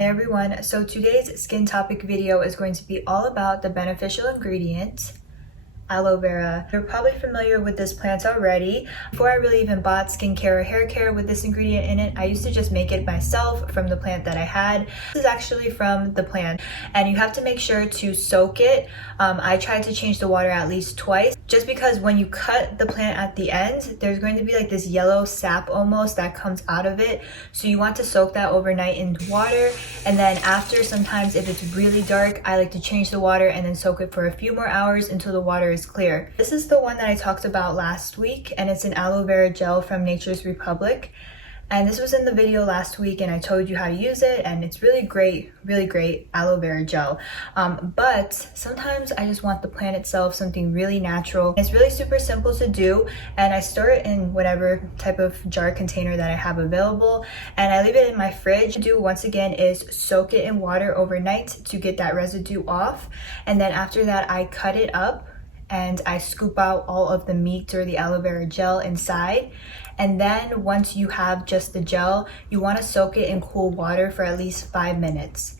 Hey everyone, so today's skin topic video is going to be all about the beneficial ingredient, aloe vera. You're probably familiar with this plant already. Before I really even bought skincare or hair care with this ingredient in it, I used to just make it myself from the plant that I had. This is actually from the plant, and you have to make sure to soak it. I tried to change the water at least twice, just because when you cut the plant at the end, there's going to be like this yellow sap almost that comes out of it. So you want to soak that overnight in water, and then after, sometimes if it's really dark, I like to change the water and then soak it for a few more hours until the water is clear. This is the one that I talked about last week, and it's an aloe vera gel from Nature's Republic. And this was in the video last week, and I told you how to use it, and it's really great aloe vera gel. But sometimes I just want the plant itself, something really natural. It's really super simple to do, and I store it in whatever type of jar container that I have available, and I leave it in my fridge. What I do once again is soak it in water overnight to get that residue off, and then after that I cut it up and I scoop out all of the meat or the aloe vera gel inside. And then once you have just the gel, you want to soak it in cool water for at least 5 minutes.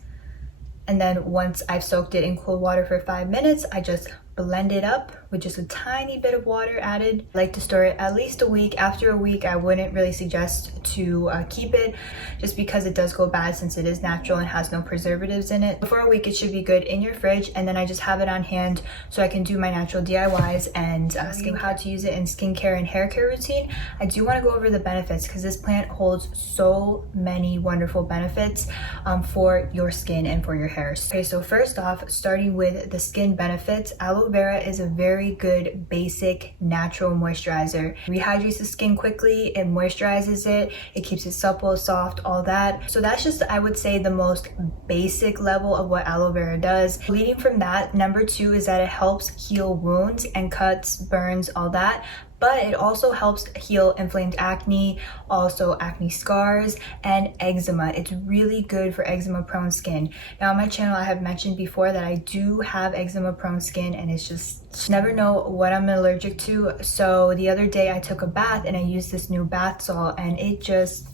And then once I've soaked it in cool water for 5 minutes, I just blend it up with just a tiny bit of water added. I like to store it at least a week. After a week, I wouldn't really suggest to keep it, just because it does go bad since it is natural and has no preservatives in it. Before a week, it should be good in your fridge, and then I just have it on hand so I can do my natural DIYs and how to use it in skincare and hair care routine. I do want to go over the benefits because this plant holds so many wonderful benefits for your skin and for your hair. Okay, so first off, starting with the skin benefits, aloe vera is a very good basic natural moisturizer. It rehydrates the skin quickly, it moisturizes it, it keeps it supple, soft, all that. So that's just, I would say, the most basic level of what aloe vera does. Leading from that, number 2 is that it helps heal wounds and cuts, burns, all that. But it also helps heal inflamed acne, also acne scars, and eczema. It's really good for eczema prone skin. Now on my channel, I have mentioned before that I do have eczema prone skin, and it's just never know what I'm allergic to. So the other day I took a bath and I used this new bath salt, and it just,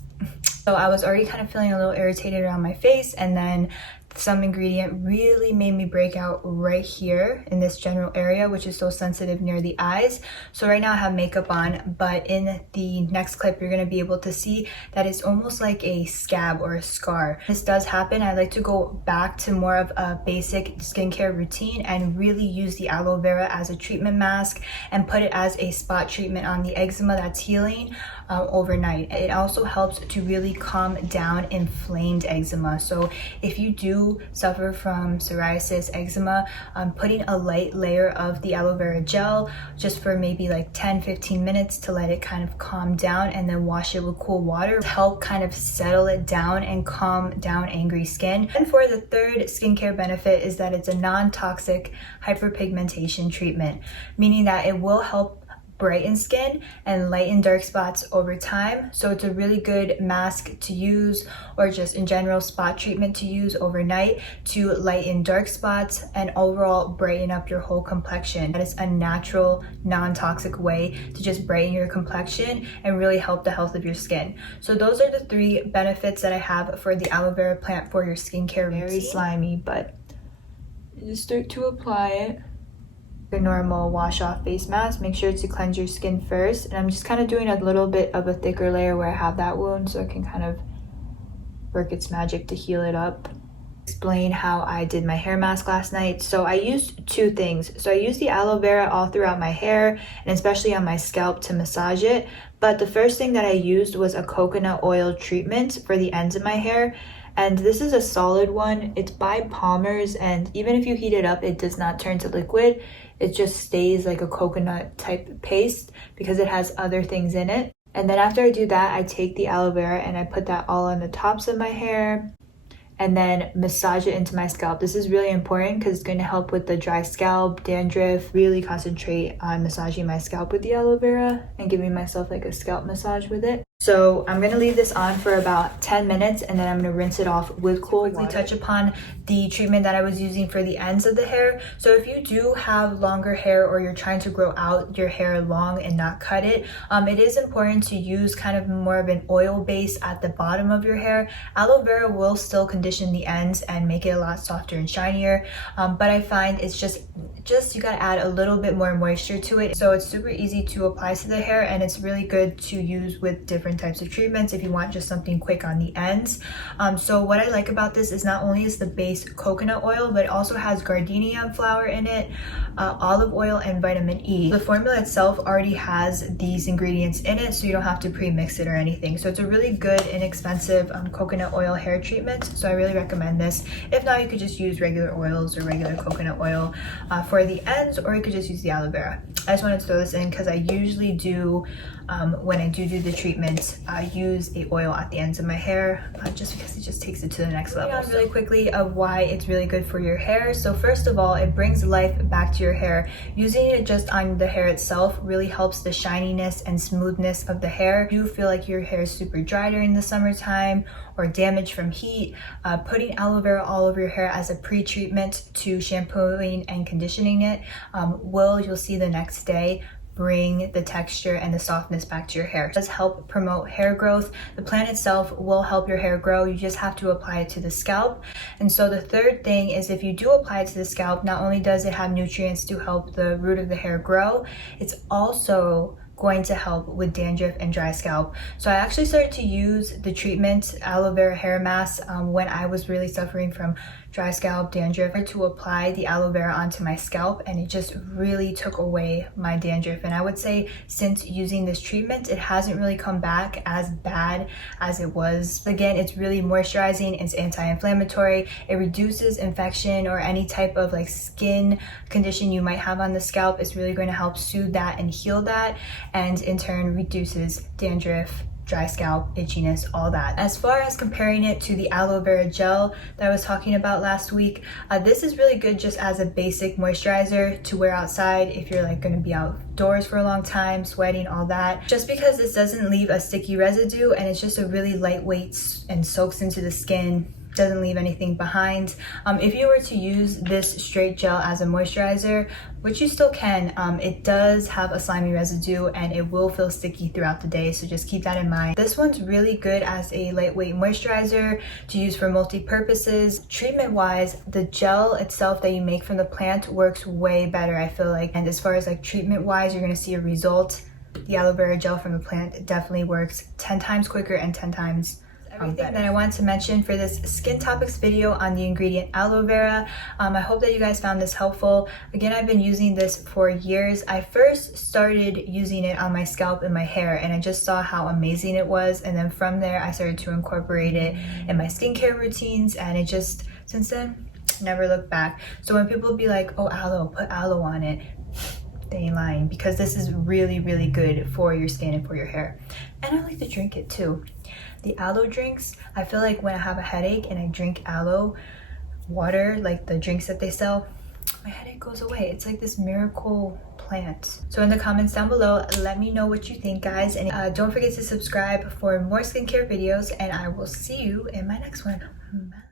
so I was already kind of feeling a little irritated around my face, and then some ingredient really made me break out right here in this general area, which is so sensitive near the eyes. So right now I have makeup on, but in the next clip you're going to be able to see that it's almost like a scab or a scar. This does happen. I like to go back to more of a basic skincare routine and really use the aloe vera as a treatment mask and put it as a spot treatment on the eczema that's healing overnight. It also helps to really calm down inflamed eczema. So if you do suffer from psoriasis, eczema, putting a light layer of the aloe vera gel just for maybe like 10-15 minutes to let it kind of calm down, and then wash it with cool water to help kind of settle it down and calm down angry skin. And for the third skincare benefit is that it's a non-toxic hyperpigmentation treatment, meaning that it will help brighten skin and lighten dark spots over time. So it's a really good mask to use, or just in general spot treatment to use overnight to lighten dark spots and overall brighten up your whole complexion. That is a natural, non-toxic way to just brighten your complexion and really help the health of your skin. So those are the 3 benefits that I have for the aloe vera plant for your skincare routine. Very slimy, but just start to apply it. Your normal wash off face mask, make sure to cleanse your skin first, and I'm just kind of doing a little bit of a thicker layer where I have that wound so it can kind of work its magic to heal it up. Explain how I did my hair mask last night. So I used 2 things. So I used the aloe vera all throughout my hair and especially on my scalp to massage it, but the first thing that I used was a coconut oil treatment for the ends of my hair. And this is a solid one. It's by PALMER'S, and even if you heat it up, it does not turn to liquid. It just stays like a coconut type paste because it has other things in it. And then after I do that, I take the aloe vera and I put that all on the tops of my hair and then massage it into my scalp. This is really important because it's going to help with the dry scalp, dandruff. Really concentrate on massaging my scalp with the aloe vera and giving myself like a scalp massage with it. So I'm going to leave this on for about 10 minutes and then I'm going to rinse it off with cool water. Touch upon the treatment that I was using for the ends of the hair. So if you do have longer hair or you're trying to grow out your hair long and not cut it, it is important to use kind of more of an oil base at the bottom of your hair. Aloe vera will still condition the ends and make it a lot softer and shinier, but I find it's just you got to add a little bit more moisture to it. So it's super easy to apply to the hair and it's really good to use with different types of treatments if you want just something quick on the ends. So what I like about this is not only is the base coconut oil, but it also has gardenia flower in it, olive oil, and vitamin E. The formula itself already has these ingredients in it, so you don't have to pre-mix it or anything. So it's a really good, inexpensive coconut oil hair treatment. So I really recommend this. If not, you could just use regular oils or regular coconut oil for the ends, or you could just use the aloe vera. I just wanted to throw this in because I usually do, when I do the treatment, I use a oil at the ends of my hair just because it just takes it to the next level. Really quickly of why it's really good for your hair. So first of all, it brings life back to your hair. Using it just on the hair itself really helps the shininess and smoothness of the hair. If you feel like your hair is super dry during the summertime or damaged from heat, putting aloe vera all over your hair as a pre-treatment to shampooing and conditioning it you'll see the next day bring the texture and the softness back to your hair. It does help promote hair growth. The plant itself will help your hair grow. You just have to apply it to the scalp. And so the third thing is, if you do apply it to the scalp, not only does it have nutrients to help the root of the hair grow, it's also going to help with dandruff and dry scalp. So I actually started to use the treatment aloe vera hair mask when I was really suffering from dry scalp, dandruff, to apply the aloe vera onto my scalp, and it just really took away my dandruff. And I would say since using this treatment, it hasn't really come back as bad as it was. Again, it's really moisturizing, it's anti-inflammatory, it reduces infection or any type of like skin condition you might have on the scalp. It's really going to help soothe that and heal that, and in turn reduces dandruff, dry scalp, itchiness, all that. As far as comparing it to the aloe vera gel that I was talking about last week, this is really good just as a basic moisturizer to wear outside if you're like going to be outdoors for a long time, sweating, all that. Just because this doesn't leave a sticky residue and it's just a really lightweight and soaks into the skin, doesn't leave anything behind. If you were to use this straight gel as a moisturizer, which you still can, it does have a slimy residue and it will feel sticky throughout the day, so just keep that in mind. This one's really good as a lightweight moisturizer to use for multi-purposes. Treatment wise, the gel itself that you make from the plant works way better, I feel like. And as far as like treatment wise, you're going to see a result. The aloe vera gel from the plant definitely works 10 times quicker and 10 times everything that I wanted to mention for this skin topics video on the ingredient aloe vera. I hope that you guys found this helpful. Again, I've been using this for years. I first started using it on my scalp and my hair, and I just saw how amazing it was, and then from there I started to incorporate it in my skincare routines, and it just, since then, never looked back. So when people be like, oh, aloe, put aloe on it, they ain't lying, because this is really, really good for your skin and for your hair. And I like to drink it too. The aloe drinks, I feel like when I have a headache and I drink aloe water, like the drinks that they sell, my headache goes away. It's like this miracle plant. So in the comments down below, let me know what you think, guys. And don't forget to subscribe for more skincare videos, and I will see you in my next one. Bye.